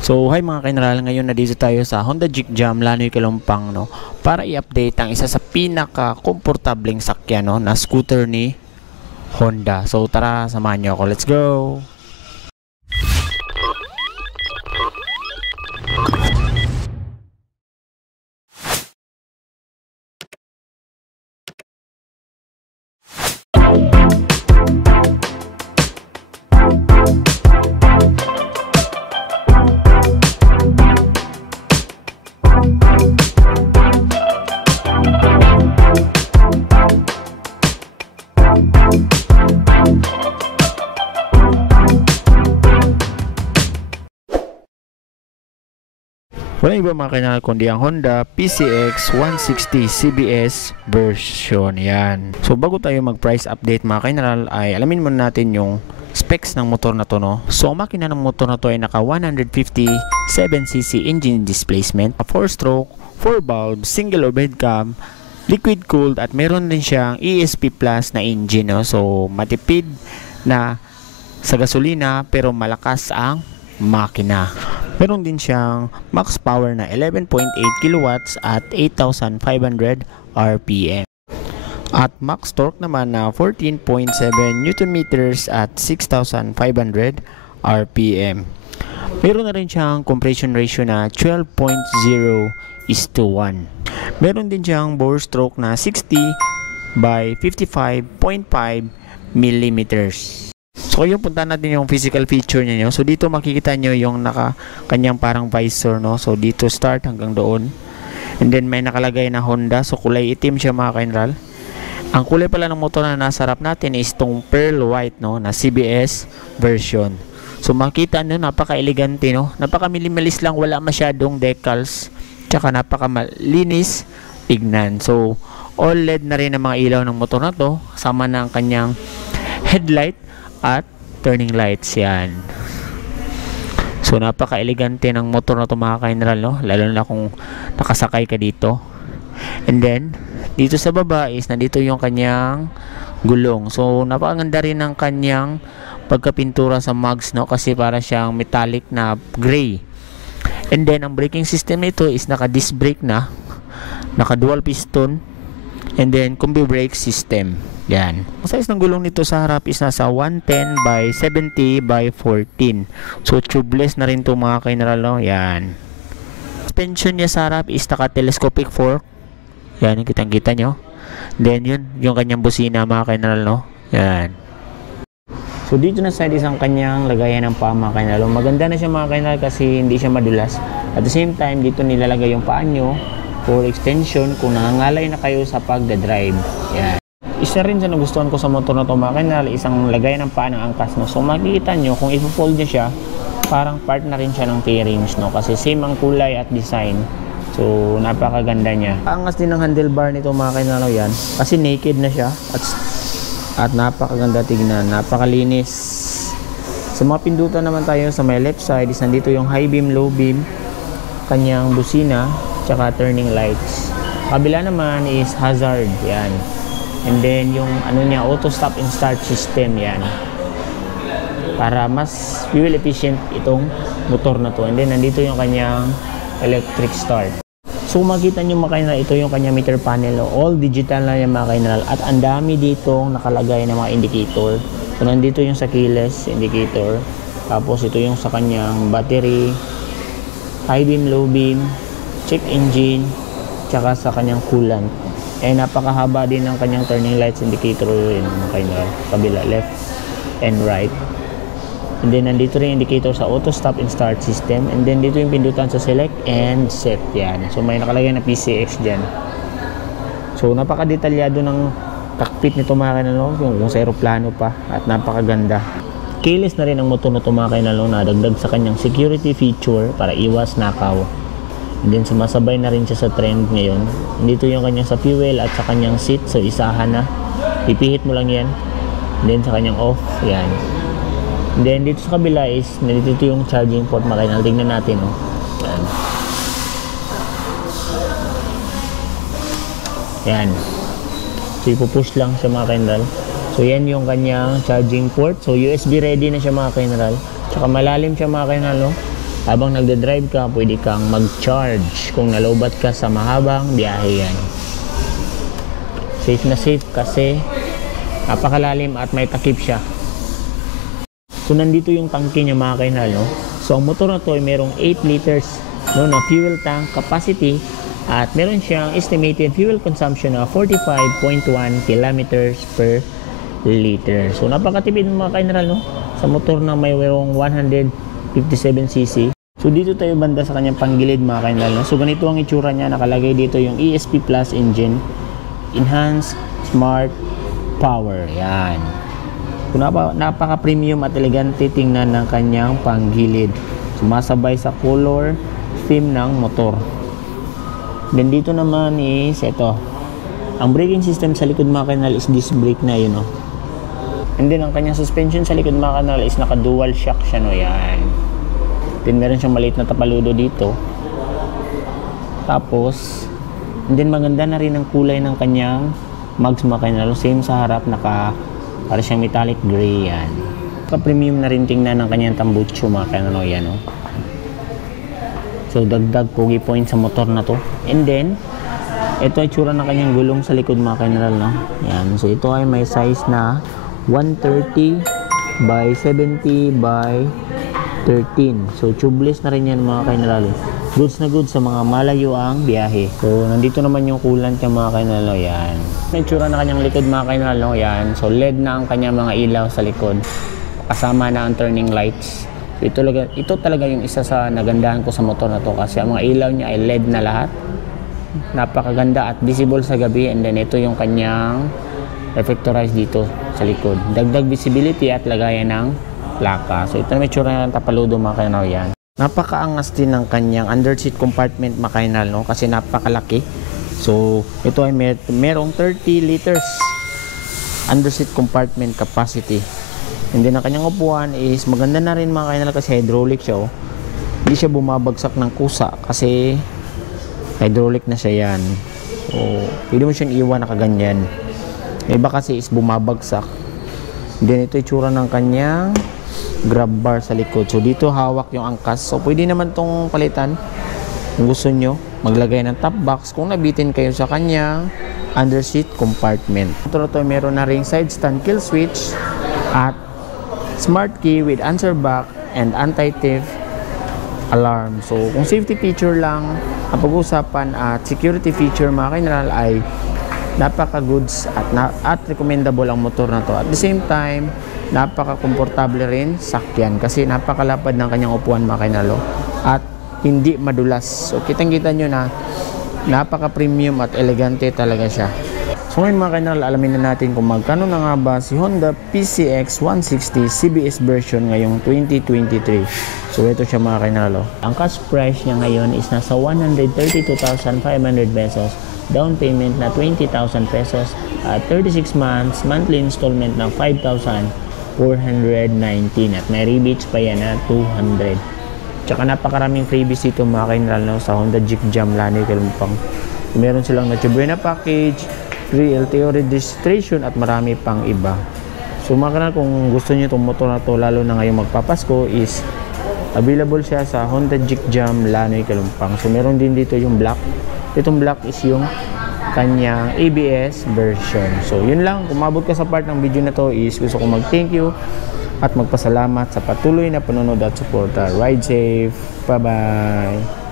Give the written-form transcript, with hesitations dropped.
So, hi mga kaineral, ngayon na dito tayo sa Honda Jig Jam Lanoy Kalumpang, no, para i-update ang isa sa pinaka-komportableng sakyan, no, na scooter ni Honda. So, tara, samahan nyo ako. Let's go! Wala iba mga kaineral kundi ang Honda PCX 160 CBS version yan. So bago tayo mag price update mga kaineral ay alamin muna natin yung specs ng motor na to, no. So ang makina ng motor na to ay naka 157cc engine displacement, 4-stroke, 4 valve, single overhead cam, liquid cooled at meron din siyang ESP Plus na engine, no. So matipid na sa gasolina pero malakas ang makina. Meron din siyang max power na 11.8 kilowatts at 8,500 RPM. At max torque naman na 14.7 Newton meters at 6,500 RPM. Meron na rin siyang compression ratio na 12.0:1. Meron din siyang bore stroke na 60 by 55.5 millimeters. So yung punta natin yung physical feature niya, no? So dito makikita nyo yung kanyang parang visor, no? So dito start hanggang doon. And then may nakalagay na Honda. So kulay itim siya mga kaineral. Ang kulay pala ng motor na nasa harap natin is itong pearl white, no, na CBS version. So makita nyo napaka-elegante, no? Napaka-minimalist lang, wala masyadong decals. Tsaka napaka-malinis tignan. So all-LED na rin ang mga ilaw ng motor na to, kasama na ang kanyang headlight at turning lights yan. So napaka-elegante ng motor na ito mga kaineral, no? Lalo na kung nakasakay ka dito. And then dito sa baba is nandito yung kanyang gulong. So napakaganda rin ng kanyang pagkapintura sa mugs, no? Kasi para siyang metallic na gray. And then ang braking system nito is naka disc brake na, naka dual piston, and then combi brake system. Yan. Ang size ng gulong nito sa harap is nasa 110 by 70 by 14. So tubeless na rin to mga kaineral, no? Yan. Suspension niya sa harap is naka telescopic fork. Yan, yung kitang-kita nyo. Then yun, yung kanyang busina mga kaineral, no? Yan. So dito na side is ang kanyang lagayan ng paa mga kaineral. Maganda na siya mga kaineral kasi hindi siya madulas. At the same time, dito nilalagay yung paa nyo for extension kung nangangalay na kayo sa pagdadrive. Yan. Isa rin sa nagustuhan ko sa motor na ito mga kaineral, isang lagayan ng paa ng angkas, no? So makikita nyo kung ipo-fold nyo siya, parang part na rin siya ng fairings, no? Kasi same ang kulay at design. So napakaganda niya. Angas din ng handlebar nito mga kaineral yan, kasi naked na siya at napakaganda tignan, napakalinis. Sa mga pindutan naman tayo sa may left side is nandito yung high beam, low beam, kanyang busina, tsaka turning lights. Kabila naman is hazard, yan. And then yung ano niya, auto stop and start system yan. Para mas fuel efficient itong motor na to. And then nandito yung kanyang electric start. So makita nyo mga kaineral, ito yung kanyang meter panel. All digital na yan mga kaineral. At ang dami ditong nakalagay na mga indicator. So nandito yung sa keyless indicator. Tapos ito yung sa kanyang battery, high beam, low beam, check engine, tsaka sa kanyang coolant. Eh napakahaba din ng kanyang turning lights indicator yun mga kaineral, kabila, left and right. And then nandito rin indicator sa auto stop and start system. And then dito yung pindutan sa select and set yan. So may nakalagay na PCX dyan. So napaka-detalyado ng cockpit nito mga kaineral, yung sa aeroplano pa, at napakaganda. Keyless na rin ang motor na ito mga kaineral, na dagdag sa kanyang security feature para iwas nakaw. And then sumasabay na rin siya sa trend ngayon. Dito yung kanyang sa fuel at sa kanyang seat. So isahan na, pipihit mo lang yan. And then sa kanyang off, yan. And then dito sa kabila is nandito yung charging port mga kaineral. Tingnan natin, oh. Yan. So ipupush lang siya mga kaineral. So yan yung kanyang charging port. So USB ready na siya mga kaineral. Tsaka malalim siya mga kaineral, no? Habang nagde-drive ka, pwede kang mag-charge kung nalobat ka sa mahabang biyahe yan. Safe na safe kasi napakalalim at may takip siya. So nandito yung tangke niya mga kainal, no? So ang motor na to ay merong 8 liters no, na fuel tank capacity at meron siyang estimated fuel consumption na 45.1 kilometers per liter. So napakatipid mga kainal, no? Sa motor na may merong 157cc. So dito tayo banda sa kanyang panggilid mga kainal, no? So ganito ang itsura niya. Nakalagay dito yung ESP Plus engine, Enhanced Smart Power. Yan. So, napaka-premium at elegante tingnan ng kanyang panggilid. Sumasabay sa color theme ng motor. Then dito naman is ito. Ang braking system sa likod mga kainal is disc brake na yun, no? And then ang kanyang suspension sa likod mga kainal is naka dual shock siya, no? Yan. Then meron siyang maliit na tapaludo dito. Tapos and then maganda na rin ang kulay ng kanyang mags mga kainal. Same sa harap, para siyang metallic gray yan. Premium na rin tingnan ng kanyang tambucho mga kainal, yan, no? So dagdag pogi point sa motor na to. And then ito ay tsura ng kanyang gulong sa likod mga kainal, no? Yan. So ito ay may size na 130 by 70 by 13. So tubeless na rin yan mga kainal. Goods na goods sa mga malayo ang biyahe. So nandito naman yung coolant niya mga kainal, no? Yan. May tsura na kanyang likod mga kainal, no? Yan. So LED na ang kanyang mga ilaw sa likod. Kasama na ang turning lights. So, ito talaga yung isa sa nagandahan ko sa motor na to kasi ang mga ilaw niya ay LED na lahat. Napakaganda at visible sa gabi. And then ito yung kanyang reflectorized dito sa likod. Dagdag visibility at lagayan ng plaka. So ito na may tsura ng tapaludo mga kainal, yan. Napakaangas din ng kanyang underseat compartment mga kainal, no? Kasi napakalaki. So ito ay merong 30 liters underseat compartment capacity. And then ang kanyang upuan is maganda na rin mga kainal kasi hydraulic siya, oh. Hindi siya bumabagsak ng kusa kasi hydraulic na siya yan. So pwede mo siyang iwan na kaganyan. Iba kasi is bumabagsak. And then ito itsura ng kanyang grab bar sa likod. So dito hawak yung angkas. So pwede naman tong palitan kung gusto nyo. Maglagay ng top box kung nabitin kayo sa kanyang underseat compartment. Ito meron na ring side stand kill switch at smart key with answer back and anti-theft alarm. So kung safety feature lang ang pag-usapan at security feature mga kainal ay napaka-goods at recommendable ang motor na to. At the same time, napaka-komportable rin sakyan kasi napakalapad ng kanyang upuan mga kainal, at hindi madulas. So kitang-kita nyo na napaka-premium at elegante talaga siya. So ngayon mga kainal, alamin na natin kung magkano na nga ba si Honda PCX 160 CBS version ngayong 2023. So ito siya mga kainal. Ang cash price niya ngayon is nasa 132,500 pesos. Down payment na 20,000 pesos at 36 months monthly installment ng 5,419 at may rebates pa yan na 200. Tsaka napakaraming freebies dito mga kainal, no, sa Honda Jeep Jam Lanoy Calumpang. Meron silang Noche Buena package, free LTO registration at marami pang iba. So mga kainal, kung gusto niyo itong motor na to lalo na ngayong magpapasko is available siya sa Honda Jeep Jam Lanoy Calumpang. So meron din dito yung black. Itong black is yung kanyang ABS version. So yun lang, kung mabot ka sa part ng video na to is gusto ko mag-thank you at magpasalamat sa patuloy na panonood at suporta. Ride safe. Bye bye.